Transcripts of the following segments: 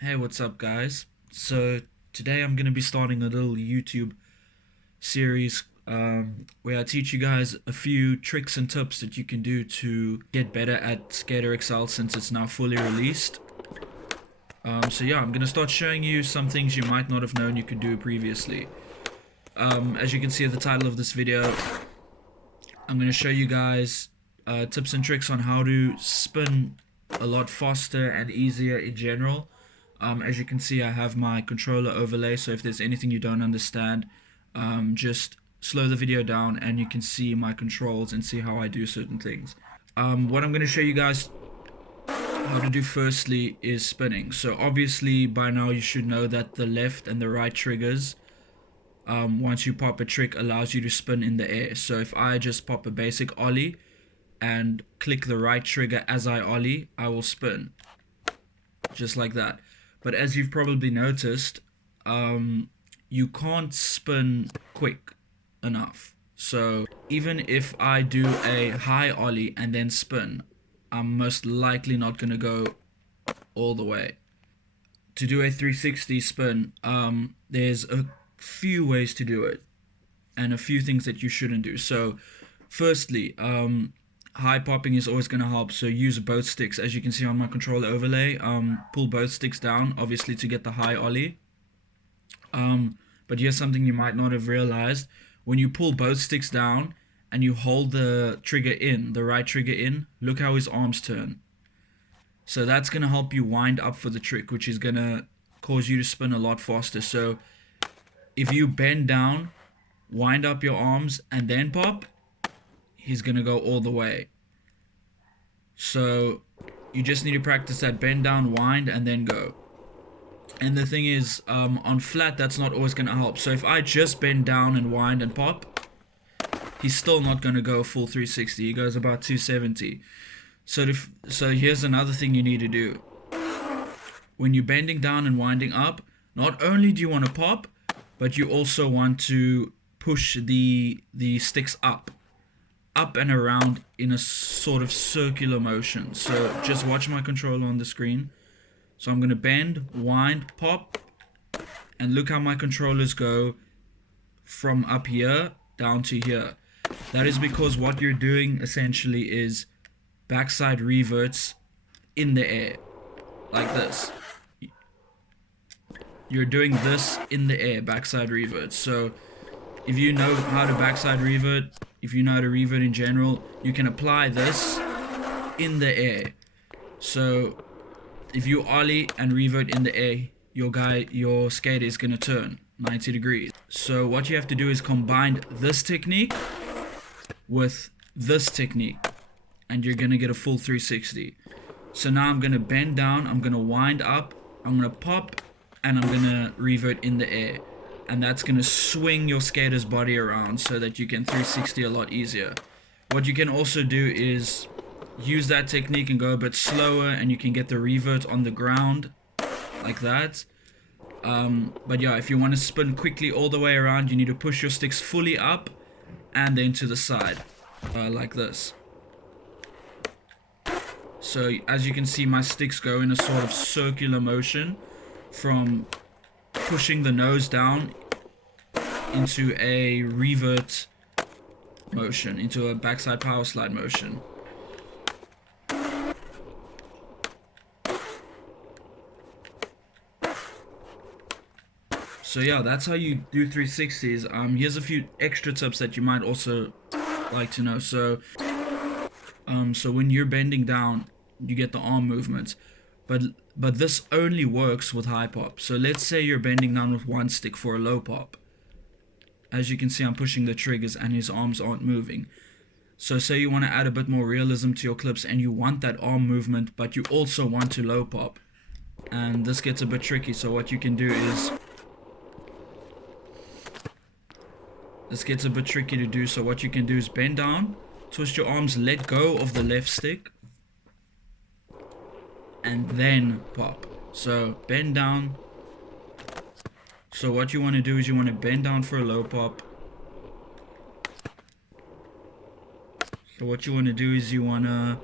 Hey, what's up, guys? So, today I'm going to be starting a little YouTube series where I teach you guys a few tricks and tips that you can do to get better at SkaterXL since it's now fully released. So, I'm going to start showing you some things you might not have known you could do previously. As you can see at the title of this video, I'm going to show you guys tips and tricks on how to spin a lot faster and easier in general. As you can see, I have my controller overlay, so if there's anything you don't understand, just slow the video down and you can see my controls and see how I do certain things. What I'm going to show you guys how to do firstly is spinning. So obviously by now you should know that the left and the right triggers, once you pop a trick, allows you to spin in the air. So if I just pop a basic ollie and click the right trigger as I ollie, I will spin just like that. But as you've probably noticed, you can't spin quick enough. So even if I do a high ollie and then spin, I'm most likely not going to go all the way. To do a 360 spin, there's a few ways to do it and a few things that you shouldn't do. So firstly, high popping is always going to help, so use both sticks. As you can see on my controller overlay, pull both sticks down, obviously, to get the high ollie. But here's something you might not have realized. When you pull both sticks down and you hold the trigger in, the right trigger in, look how his arms turn. So that's going to help you wind up for the trick, which is going to cause you to spin a lot faster. So if you bend down, wind up your arms, and then pop, he's gonna go all the way. So you just need to practice that bend down, wind, and then go. And the thing is, on flat, that's not always gonna help. So if I just bend down and wind and pop, he's still not gonna go full 360. He goes about 270. So here's another thing you need to do. When you're bending down and winding up, not only do you want to pop, but you also want to push the sticks up and around in a sort of circular motion. So just watch my controller on the screen. So I'm going to bend, wind, pop, and look how my controllers go from up here down to here. That is because what you're doing essentially is backside reverts in the air, like this. You're doing this in the air, backside reverts. So if you know how to backside revert, if you know how to revert in general, you can apply this in the air. So if you ollie and revert in the air, your skater is going to turn 90 degrees. So what you have to do is combine this technique with this technique, and you're going to get a full 360. So now I'm going to bend down, I'm going to wind up, I'm going to pop, and I'm going to revert in the air. And that's going to swing your skater's body around so that you can 360 a lot easier. What you can also do is use that technique and go a bit slower, and you can get the revert on the ground like that. But yeah, if you want to spin quickly all the way around, you need to push your sticks fully up and then to the side, like this. So as you can see, my sticks go in a sort of circular motion from pushing the nose down into a revert motion, into a backside power slide motion. So yeah, that's how you do 360s. Here's a few extra tips that you might also like to know. So when you're bending down, you get the arm movements, but this only works with high pop. So let's say you're bending down with one stick for a low pop. As you can see, I'm pushing the triggers and his arms aren't moving. So say you want to add a bit more realism to your clips and you want that arm movement, but you also want to low pop. And this gets a bit tricky, so what you can do is... This gets a bit tricky to do, so what you can do is bend down, twist your arms, let go of the left stick, and then pop. So bend down. So what you want to do is you want to bend down for a low pop. So what you want to do is you want to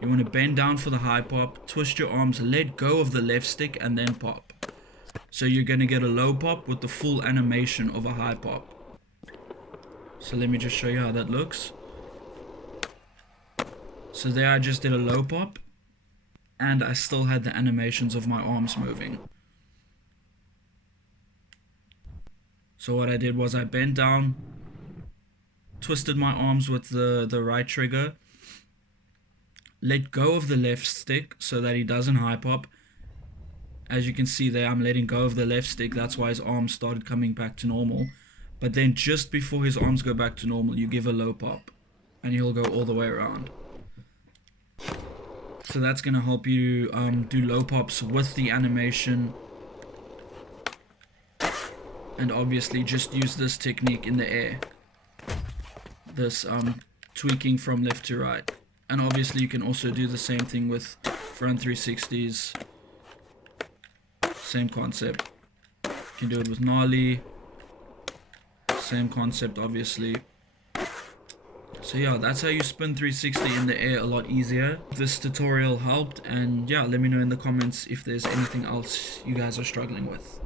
You want to bend down for the high pop, twist your arms, let go of the left stick, and then pop. So you're going to get a low pop with the full animation of a high pop. So let me just show you how that looks. So there I just did a low pop, and I still had the animations of my arms moving. So what I did was I bent down, twisted my arms with the right trigger, let go of the left stick so that he doesn't high pop. As you can see there, I'm letting go of the left stick. That's why his arms started coming back to normal. But then just before his arms go back to normal, you give a low pop, and he'll go all the way around. So that's going to help you do low pops with the animation. And obviously just use this technique in the air. This tweaking from left to right. And obviously you can also do the same thing with front 360's. Same concept. You can do it with Gnarly. Same concept obviously. So yeah, that's how you spin 360 in the air a lot easier. This tutorial helped, and yeah, let me know in the comments if there's anything else you guys are struggling with.